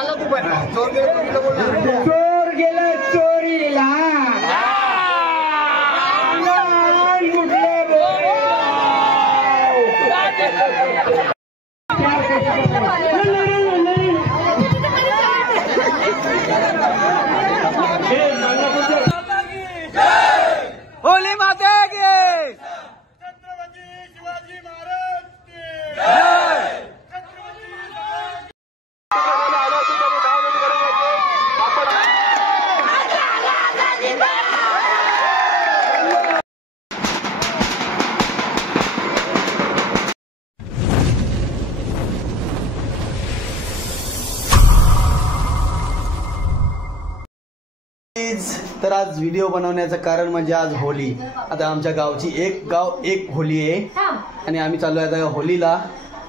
चोर गेला चोरीला होली माता की छत्रपती शिवाजी महाराज की तर आज व्हिडिओ बनवण्याचं कारण म्हणजे आज होली. आता आमच्या गावची एक गाव एक होली आहे आणि आम्ही चाललो आता होलीला.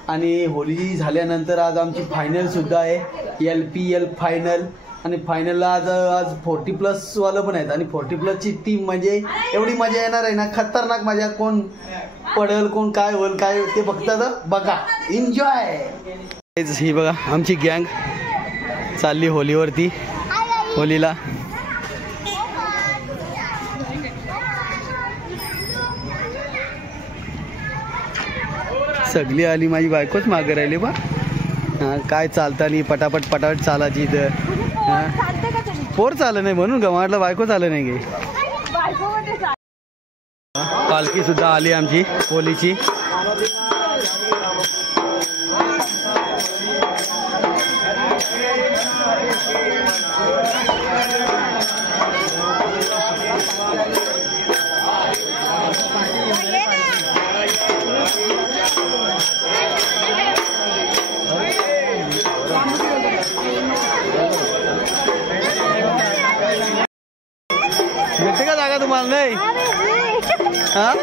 आणि होली झाल्यानंतर आज आमची फायनल सुद्धा आहे, LPL फायनल. आणि फायनलला आज 40+ वालं पण आहेत. आणि 40+ची टीम म्हणजे एवढी मजा येणार आहे ना, खतरनाक मजा. कोण पडेल कोण काय होईल काय ते फक्त बघा, एन्जॉय. ही बघा आमची गँग चालली होलीवरती, होलीला. सगळी आली, माझी बायकोच मागे राहिली बा. काय चालतानी पटापट पटापट चालायची इथं. पोर चाललं नाही म्हणून गमाटलं, बायको चाललं नाही गे. पालखी सुद्धा आली आमची होलीची. भेटते का जागा तुम्हाला? नाही हा,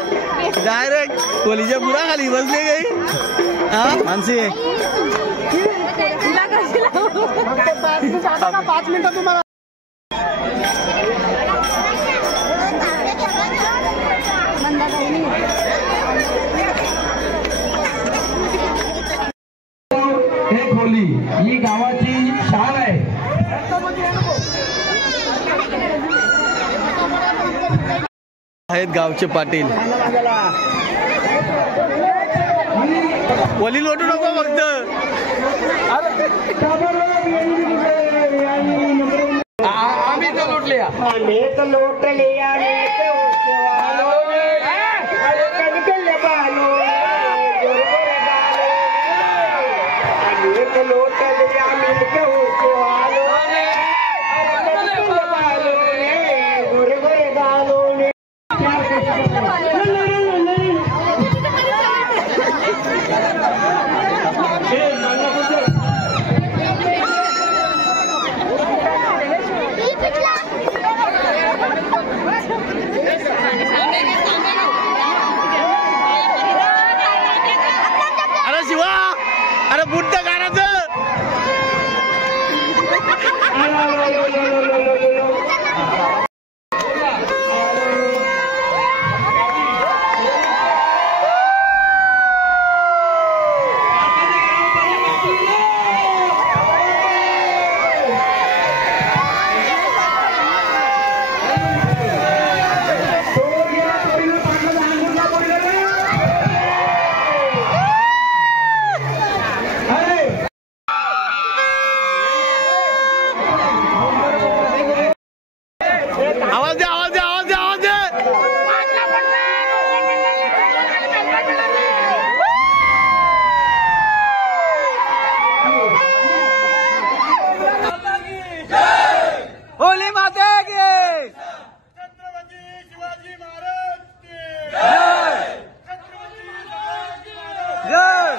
डायरेक्ट होलीच्या पुरा खाली बसले गई. हा मानसी 5 मिनिटं तुम्हाला एक होली ही गावाची शान आहे. आहेत गावचे पाटील. होली लोटू नको फक्त. आम्ही तर लोटले, अरे शिवा, अरे बुट्ट गाण्याचं. आवाज दे, आवाज दे, आवाज दे, आवाज दे. होली माता की छत्रपती शिवाजी महाराज की छत्रपती शिवाजी महाराज जय.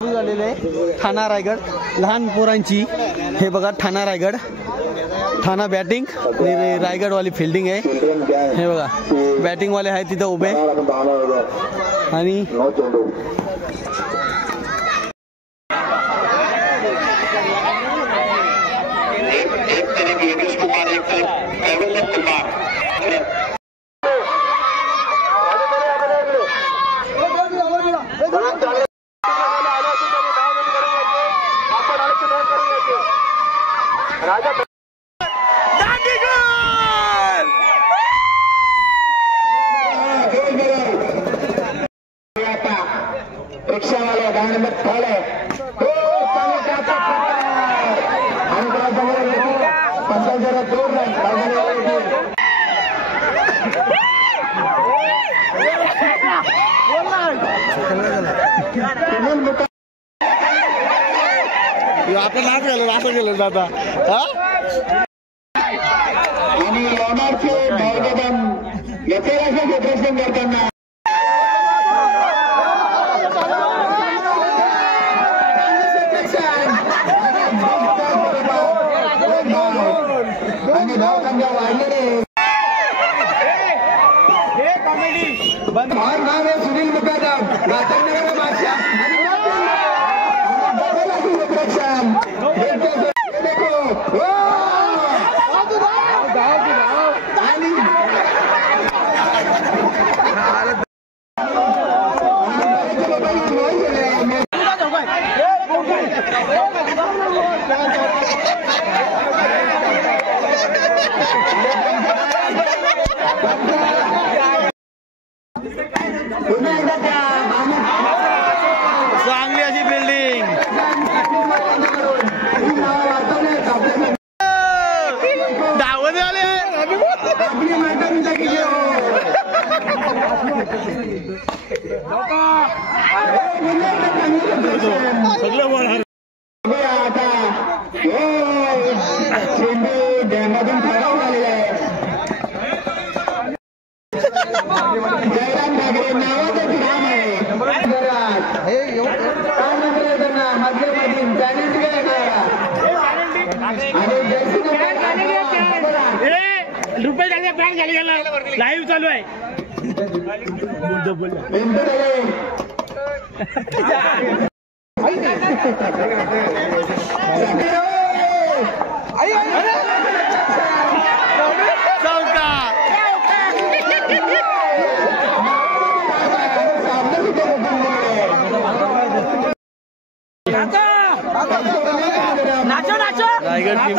झालेलं आहे ठाणा रायगड लहान पोरांची. हे बघा ठाणा रायगड, ठाणा बॅटिंग आणि रायगडवाली फिल्डिंग आहे. हे बघा बॅटिंगवाले आहेत तिथं उभे. आणि एक तरफ योगेश कुमार, एक तरफ कौरव कुमार। रिक्षावाले 10 नंबर थाळे पंचायत दूर आपण नाच गेलो असं गेलं दादा आणि लोणारचे भावगदन येथे असे क्षेत्ररक्षण करताना आणि भावसंख्या वाढलेले सुनील मुकादम राजनगर बादशाह चांगली अशी बिल्डिंग धावत आले सगळं बोलणार आता चेंडू डॅममधून ठराव झालेला आहे जयराम ठाकरे नावाचं नाम आहे मधल्यामधून टॅलेंट रुपये लाईव्ह चालू आहे nacho nacho Raigad team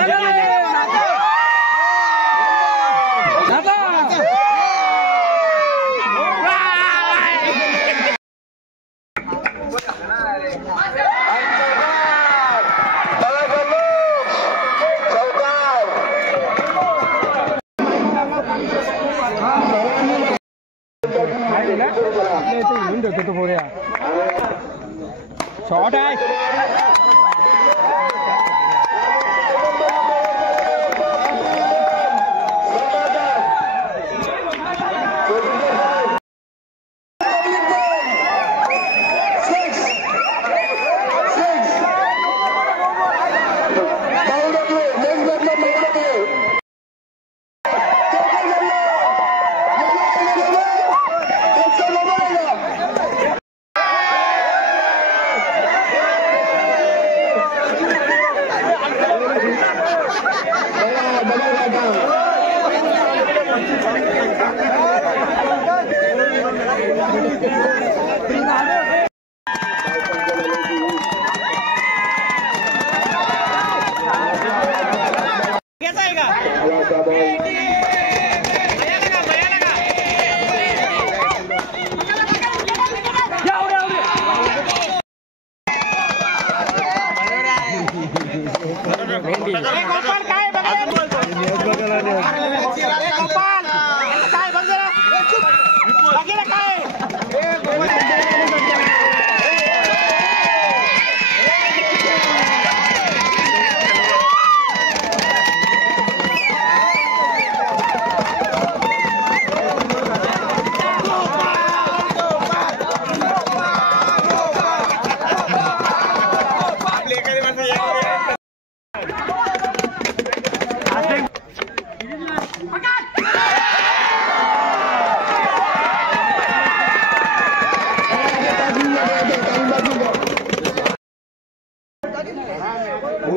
shot आहे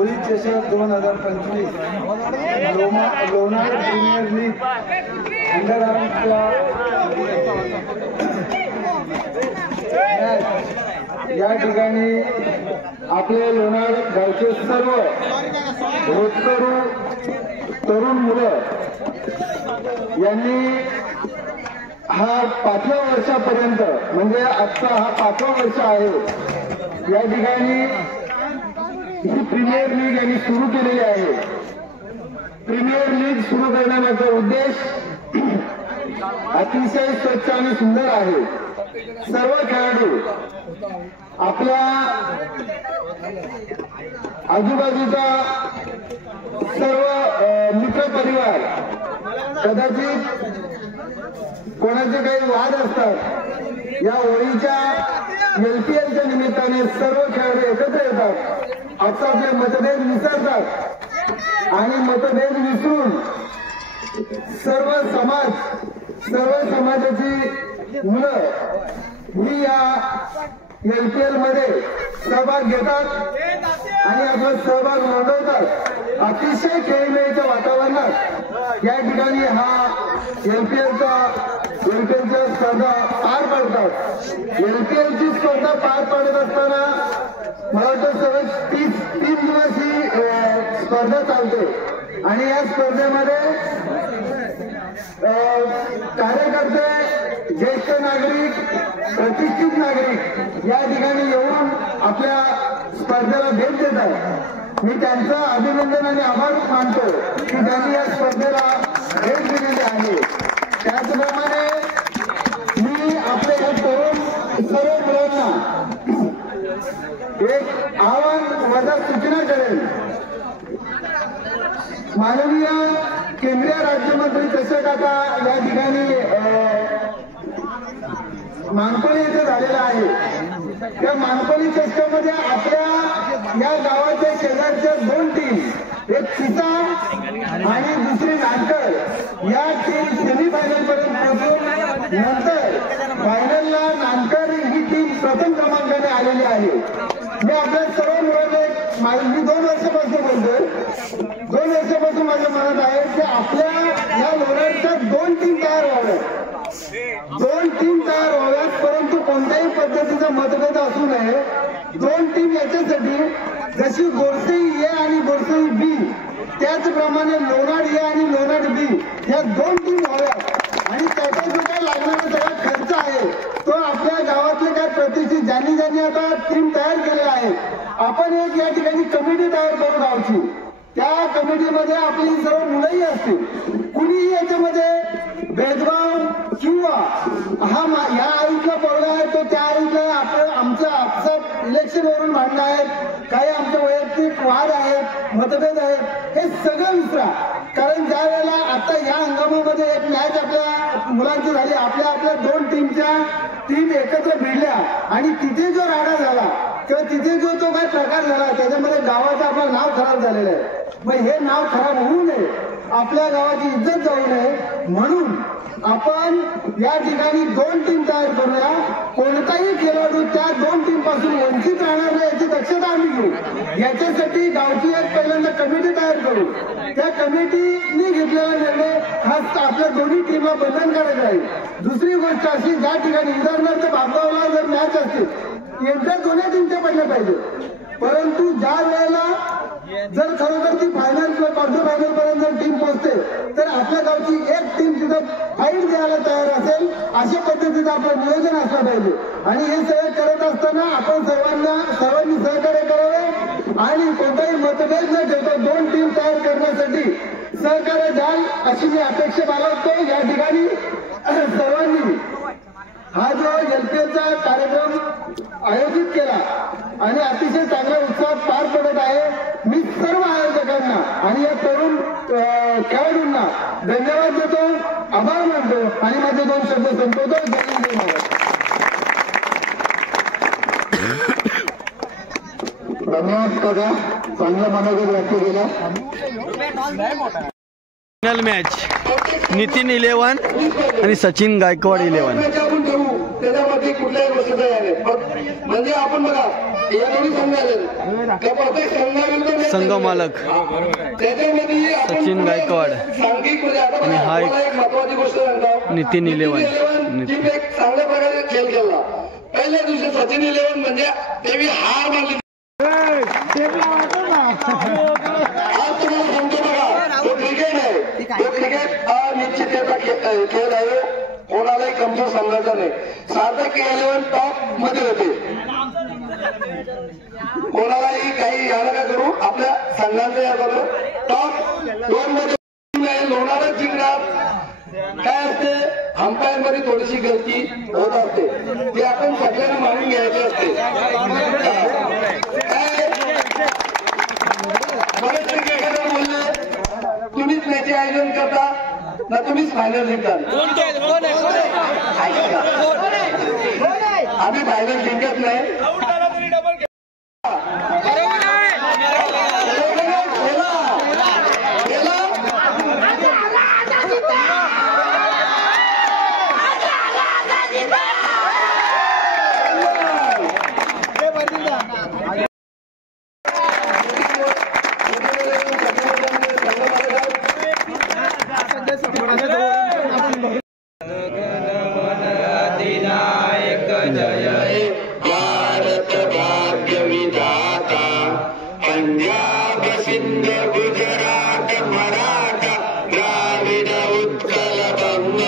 होळी चषक 2025 लोणार प्रीमियर लीग अंडर या ठिकाणी आपले लोणार गावचे सर्व होतकरू तरुण मुलं यांनी हा 5व्या वर्षापर्यंत म्हणजे आजचा हा 5वं वर्ष आहे या ठिकाणी ही प्रीमियर लीग यांनी सुरू केलेली आहे. प्रीमियर लीग सुरू करण्यामागचा उद्देश अतिशय स्वच्छ आणि सुंदर आहे. सर्व खेळाडू आपल्या आजूबाजूचा सर्व मित्रपरिवार कदाचित कोणाचे काही वाद असतात या होळीच्या LPLच्या निमित्ताने सर्व खेळाडू एकत्र येतात. आपले मतभेद विसरतात आणि मतभेद विसरून सर्व समाजाची मुलं ही या LPL मध्ये सहभाग घेतात आणि आपला सहभाग नोंदवतात. अतिशय खेळीमेळीच्या वातावरणात या ठिकाणी हा LPLच्या स्पर्धा पार पाडतात. LPLची स्पर्धा पार पाडत असताना मला वाटतं सर्व 3 दिवस ही स्पर्धा चालते आणि या स्पर्धेमध्ये कार्यकर्ते, ज्येष्ठ नागरिक, प्रतिष्ठित नागरिक या ठिकाणी येऊन आपल्या स्पर्धेला भेट देतात. मी त्यांचं अभिनंदन आणि आभार मानतो की त्यांनी या स्पर्धेला भेट दिलेली आहे. त्याचप्रमाणे मी आपल्या या तरुण सर्व मुलांना एक आव्हान वजा सूचना करेन. माननीय केंद्रीय राज्यमंत्री चषक आता या ठिकाणी मानकोली येथे झालेला आहे. त्या मानकोली चषकामध्ये आपल्या या गावाच्या शेजारच्या 2 टीम, एक किसान आणि दुसरी नानकर या टीम सेमीफायनल पर्यंत पोहोचून नंतर फायनलला नानकर ही टीम प्रथम क्रमांकाने आलेली आहे. मी आपल्या सर्व मुलांना मी 2 वर्षापासून बोलतोय. 2 वर्षापासून माझ्या मनात आहे की आपल्या या लोणारच्या 2 टीम तयार व्हाव्यात. 2 टीम तयार व्हाव्यात परंतु कोणत्याही पद्धतीचा मतभेद असू नये. 2 टीम याच्यासाठी जशी गोरसई A आणि गोरसई B त्याचप्रमाणे लोणार A आणि लोणार B या 2 टीम व्हाव्यात आणि त्याचा जो काही लागणारा सगळा खर्च आहे तो आपल्या गावातले काय प्रतिष्ठित ज्यांनी आता टीम तयार केलेला आहे आपण एक या ठिकाणी कमिटी तयार करू गावची. त्या कमिटीमध्ये आपली सर्व मुलंही असतील. कुणीही याच्यामध्ये भेदभाव किंवा या आईतला पोरगा आहे तो त्या आईतला आमच्या आपसात इलेक्शनवरून भांडणं आहेत, काही आमचे वैयक्तिक वाद आहेत, मतभेद आहेत, हे सगळं विसरा. कारण ज्या वेळेला आता या हंगामामध्ये एक मॅच आपल्या मुलांची झाली, आपल्या 2 टीमच्या टीम एकत्र भिडल्या आणि तिथे जो राडा झाला किंवा तिथे जो तो काही प्रकार झाला त्याच्यामध्ये गावाचं आपलं नाव खराब झालेलं आहे. मग हे नाव खराब होऊ नये, आपल्या गावाची इज्जत जाऊ नये म्हणून आपण या ठिकाणी 2 टीम तयार करूया. कोणताही खेळाडू त्या 2 टीम पासून वंचित राहणार नाही याची दक्षता आम्ही घेऊ. याच्यासाठी गावची एक पहिल्यांदा कमिटी तयार करू. त्या कमिटीने घेतलेला निर्णय हा आपल्या दोन्ही टीमला बंधनकारक राहील. दुसरी गोष्ट अशी, ज्या ठिकाणी उदाहरणार्थ बाबगावला जर मॅच असते एकदा दोन्ही टीमच्या पडल्या पाहिजे. परंतु ज्या वेळेला जर खरोखर ती फायनल किंवा क्वार्टर फायनल पर्यंत जर टीम पोहोचते तर आपल्या गावची एक टीम तिथं फाईट द्यायला तयार असेल अशा पद्धतीचं आपलं नियोजन असलं पाहिजे. आणि हे सगळं करत असताना आपण सर्वांनी सहकार्य करावे आणि कोणताही मतभेद न ठेवता 2 टीम तयार करण्यासाठी सहकार्य द्याल अशी मी अपेक्षा बाळगतो. या ठिकाणी सर्वांनी हा जो LPLचा कार्यक्रम आयोजित केला आणि अतिशय चांगल्या उत्साहात पार पडत आहे. मी सर्व आयोजकांना आणि या तरुण खेळाडूंना धन्यवाद देतो, आभार मानतो आणि माझे 2 शब्द संपवतो. धन्यवाद काका, चांगला मनोगत व्यक्त केला. फायनल मॅच नितीन 11 आणि सचिन गायकवाड 11. त्याच्यामध्ये कुठल्याही गोष्टीचा आहे म्हणजे आपण बघा या दोन्ही संघ आले त्या प्रत्येक संघाविरुद्ध संघ मालक त्याच्यामध्ये सचिन गायकवाड सांघिक म्हणजे आता आणि हा एक महत्वाची गोष्ट सांगतो नितीन इलेवन एक चांगल्या प्रकारे खेळ खेळला पहिल्या दिवशी सचिन इलेवन म्हणजे तेवी हार मानली आज तुम्हाला सांगतो बघा तो क्रिकेट आहे तो क्रिकेट हा निश्चिततेचा खेळ आहे कोणालाही कमजोर समजायचा नाही साधक 11 टॉप मध्ये होते कोणालाही काही याला काय करू आपल्या संघाचं या करू टॉप 2 मध्ये लोणारच जिंकणार काय असते अंपायर मध्ये थोडीशी गलती होत असते ती आपण सगळ्यांना मानून घ्यायची असते बरेच क्रिकेटर बोलले तुम्हीच मॅच आयोजन करता ना तुम्हीच फायनल जिंकता आम्ही फायनल जिंकत नाही पंजाब सिंध गुजरात मराठा द्राविड उत्कल बंग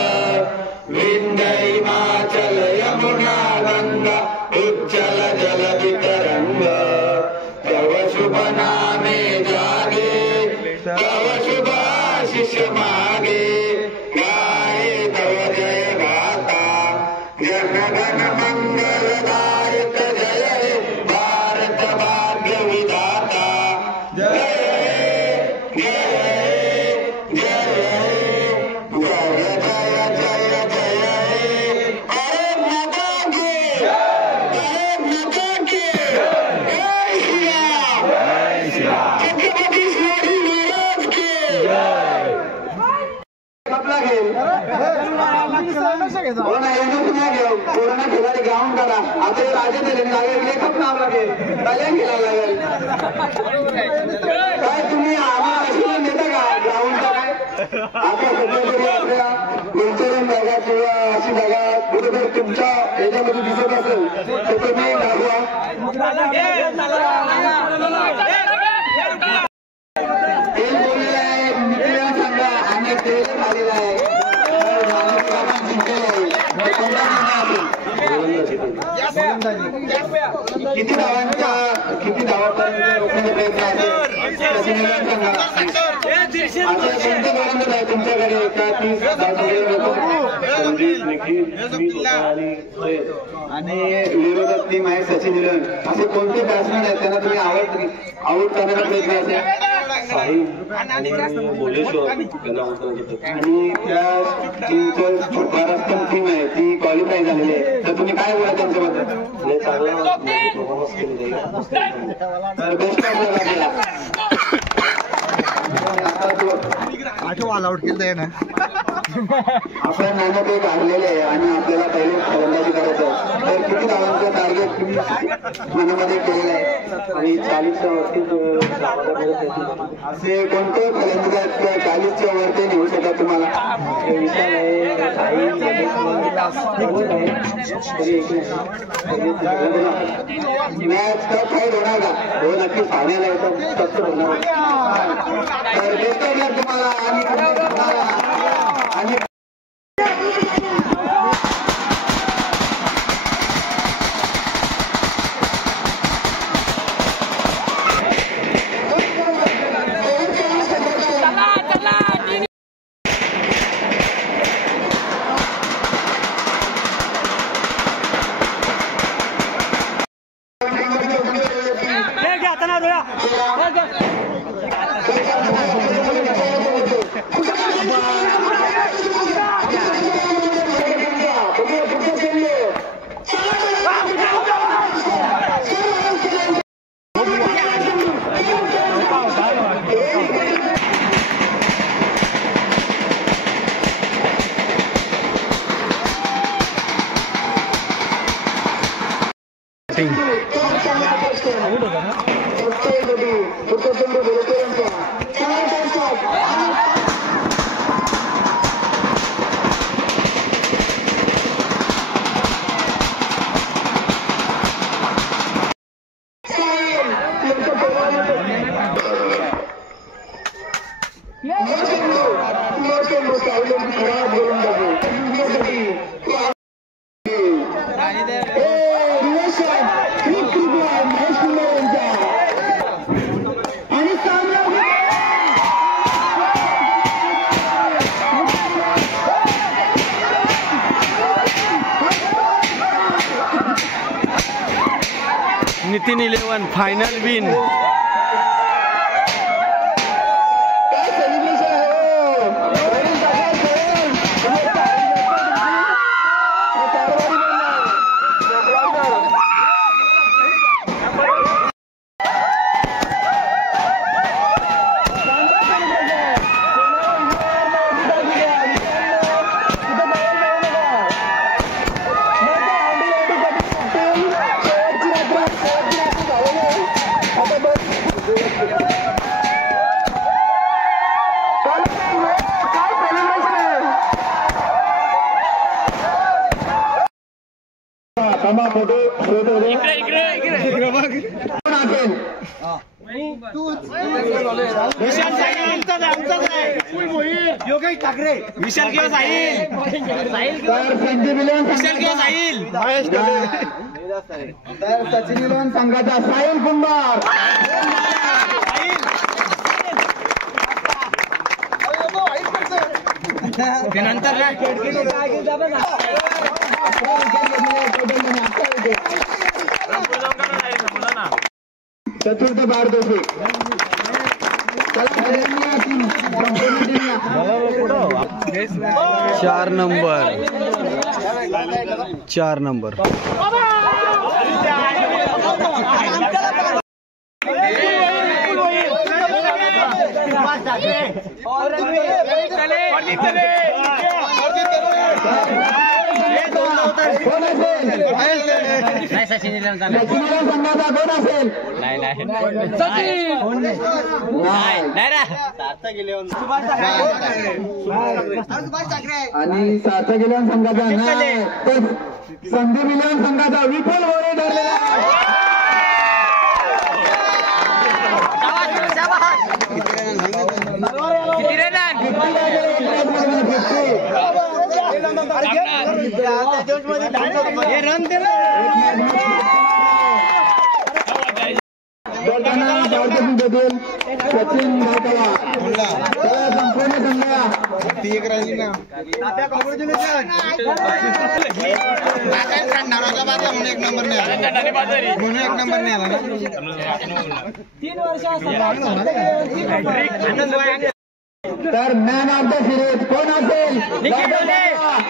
विंध्य हिमाचल यमुना गंगा उच्चल जल वितरंग तव शुभ नामे जागे तव शुभ आशीष मागे गाये तव जय गाता जन गण मंगलदायक जय हे भारत भाग्य विधाता जय जय जय जय जय जय जय अरे माता की अरे माता की जय श्री राम छत्रपती शिवाजी महाराज की आपला घेईल हो ना एवढं नाही घेऊ पूर्ण खिलाडी ग्राउंड करा आता राजे दिले लागेल खप नाव लागेल कल्याण खेळायला लागेल काय तुम्ही आम्हाला अशी नेता का ग्राउंडचा काय आता सध्या तरी आपल्या गुलचरण जागा किंवा अशी जागा कुठेतरी तुमच्या याच्यामध्ये दिसत असेल तर तुम्ही दाखवा तेल बोललेलं आहे मित्र सांगा आणि तेल झालेलं आहे किती धावापर्यंत रोखण्याचा प्रयत्न आहे तुमच्याकडे आणि विरोधक टीम आहे सचिन इलेवन असे कोणते बॅट्समॅन आहेत त्यांना तुम्ही आउट करण्याचा प्रयत्न असेल आणि त्या टीमचं महाराष्ट्र टीम आहे ती क्वालिफाय झालेली आहे तर तुम्ही काय बोला त्यांच्याबद्दल तर बेस्ट आउट केलं ना आपण नाणक एक आणलेले आहे आणि आपल्याला पहिले फलंदाजी करायचं आहे तर किती धावांचं टार्गेट तुम्ही मनामध्ये केलेलं आहे आणि 40च्या वरती असे कोणते फलंदाज आहेत 40च्या वरती नेऊ शकतात तुम्हाला मॅच तर फाईट होणार का हो नक्की फायनल आहे तर फक्त होणार तर बेस्ट ऑफ लक तुम्हाला आणि आता ना नितीन 11 फायनल विन. विशाल किंवा साहिल तर सचिन इलेव्हन संघाचा साहिल कुंभार. चतुर्थ भारदोषी 4 नंबर. संघाचा कोण असेल? आणि सार्थक इलेव्हन संघाचा नाही तर संदीप इलेव्हन संघाचा विपुल गोरे ठरलेला सचिन संपूर्ण संघ एक नंबर नाही आला ना 3 वर्ष. तर मॅन ऑफ द सिरीज कोण असेल?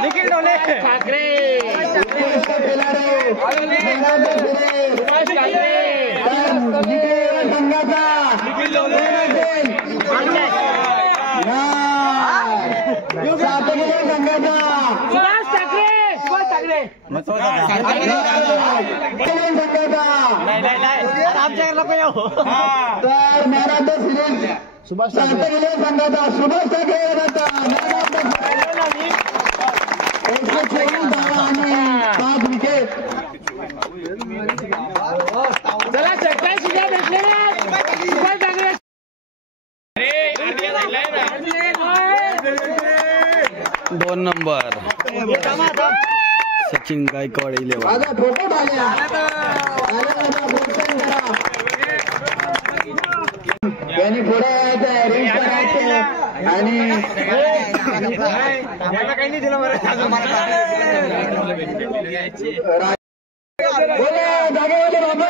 निखिल डोले ठाकरे. संघाचा तर man of the series Sarthak eleven संघाचा सुभाष ठाकरे. 124 धावा आणि 5 विकेट. चला 27 भेटलेला 2 नंबर सचिन गायकवाड 11. माझा फोटो झाला त्यांनी पुढे यायचं रिंग करायचं आणि काही नाही दिलं बरं. जागेवाले बाबा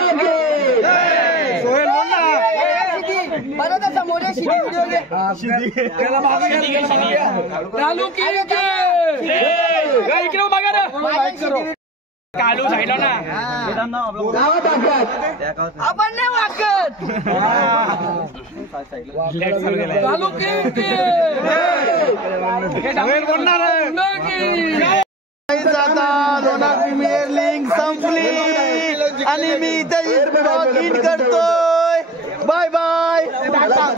कालू झालो ना आपण नाही वाकत. प्रीमियर लीग संपली आणि मी इथे करतोय. Bye bye.